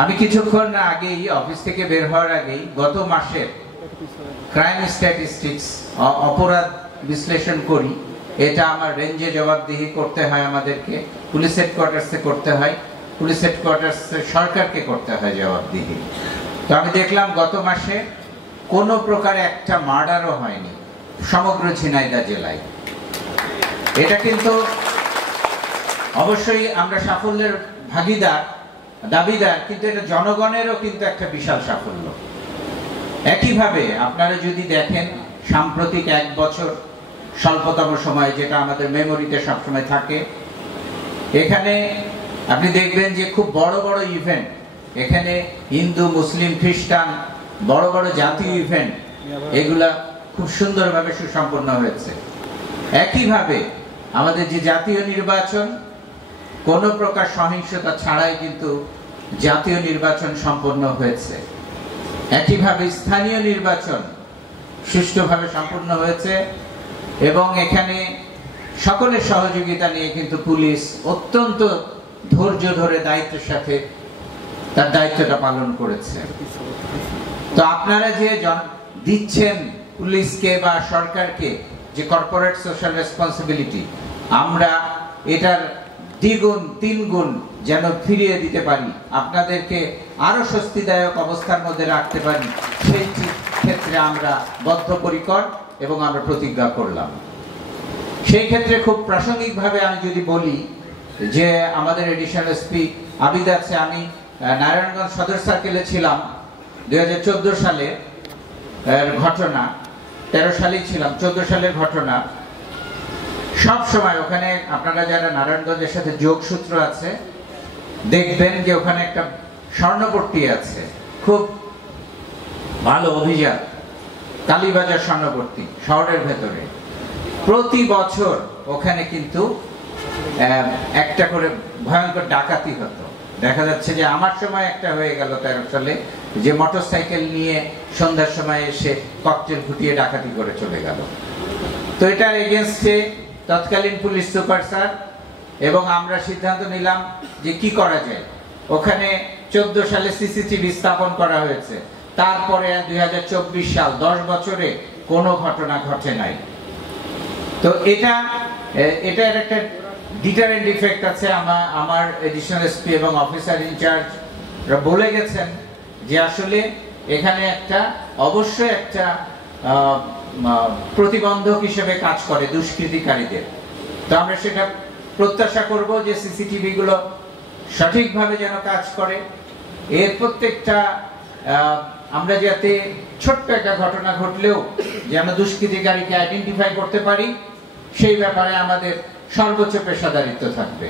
আমি কিছুক্ষণ আগেই অফিস থেকে বের হওয়ার আগেই গত মাসের ক্রাইম স্ট্যাটিস্টিক্স অপরাধ বিশ্লেষণ করি। এটা আমার রেঞ্জে জবাবদিহি করতে হয়, আমাদেরকে পুলিশ হেডকোয়ার্টার্সে করতে হয়, পুলিশ হেডকোয়ার্টার্সে সরকারকে করতে হয় জবাবদিহি। তো আমি দেখলাম গত মাসে কোনো প্রকার একটা মার্ডারও হয়নি সমগ্র ঝিনাইদহ জেলায়। এটা কিন্তু অবশ্যই আমরা সাফল্যের দাবিদার, কিন্তু এটা জনগণেরও কিন্তু একটা বিশাল সাফল্য। একইভাবে আপনারা যদি দেখেন সাম্প্রতিক 1 বছর স্বল্পতম সময়, যেটা আমাদের মেমোরিতে সবসময় থাকে, এখানে আপনি দেখবেন যে খুব বড় বড় ইভেন্ট, এখানে হিন্দু, মুসলিম, খ্রিস্টান বড় বড় জাতীয় ইভেন্ট, এগুলা খুব সুন্দরভাবে সুসম্পন্ন হয়েছে। একইভাবে আমাদের যে জাতীয় নির্বাচন, কোনো প্রকার সহিংসতা ছাড়াই কিন্তু জাতীয় নির্বাচন সম্পন্ন হয়েছে। একইভাবে স্থানীয় নির্বাচন সুষ্ঠুভাবে সম্পন্ন হয়েছে এবং এখানে সকলের সহযোগিতা নিয়ে কিন্তু পুলিশ অত্যন্ত ধৈর্য ধরে দায়িত্বের সাথে তার দায়িত্বটা পালন করেছে। তো আপনারা যে দিচ্ছেন পুলিশকে বা সরকারকে যে কর্পোরেট সোশ্যাল রেসপন্সিবিলিটি, আমরা এটার 2 গুণ 3 গুণ যেন ফিরিয়ে দিতে পারি, আপনাদেরকে আরো স্বস্তিদায়ক অবস্থার মধ্যে রাখতে পারি, সেই ক্ষেত্রে আমরা বদ্ধপরিকর এবং আমরা প্রতিজ্ঞা করলাম। সেই ক্ষেত্রে খুব প্রাসঙ্গিকভাবে আমি যদি বলি যে আমাদের এডিশনাল এসপি আবিদ আছে, আমি নারায়ণগঞ্জ সদর সার্কেলে ছিলাম 2014 সালে ঘটনা, 13 সালেই ছিলাম, 14 সালের ঘটনা। সব সময় ওখানে আপনারা যারা নারায়ণগঞ্জের সাথে যোগসূত্র আছে দেখবেন যে ওখানে একটা স্বর্ণপট্টি আছে, খুব ভালো অভিযান, কালীবাজার স্বর্ণপট্টি শহরের ভেতরে। প্রতি বছর ওখানে কিন্তু একটা করে ভয়ঙ্কর ডাকাতি হতো। দেখা যাচ্ছে যে আমার সময় একটা হয়ে গেল 13 সালে, যে মোটরসাইকেল নিয়ে সন্ধ্যার সময় এসে ককটেল ফুটিয়ে ডাকাতি করে চলে গেল। তো এটা এগেইনস্টে তৎকালীন পুলিশ সুপার স্যার এবং আমরা সিদ্ধান্ত নিলাম যে কি করা যায়। ওখানে 14 সালে সিসিটিভি স্থাপন করা হয়েছে, তারপরে 2024 সাল 10 বছরে কোনো ঘটনা ঘটে নাই। তো এটার একটা ডিটারেন্ট ইফেক্ট আছে। আমার এডিশনাল এসপি এবং অফিসার ইনচার্জ বলে গেছেন যে আসলে এখানে অবশ্যই একটা প্রতিবন্ধক হিসেবে কাজ করে দুষ্কৃতিকারীদের। তো আমরা সেটা প্রত্যাশা করব যে সিসিটিভি গুলো সঠিকভাবে যেন কাজ করে, এর প্রত্যেকটা আমরা যাতে ছোট্ট একটা ঘটনা ঘটলেও যেন দুষ্কৃতিকারীকে আইডেন্টিফাই করতে পারি, সেই ব্যাপারে আমাদের সর্বোচ্চ পেশাদারিত্ব থাকবে।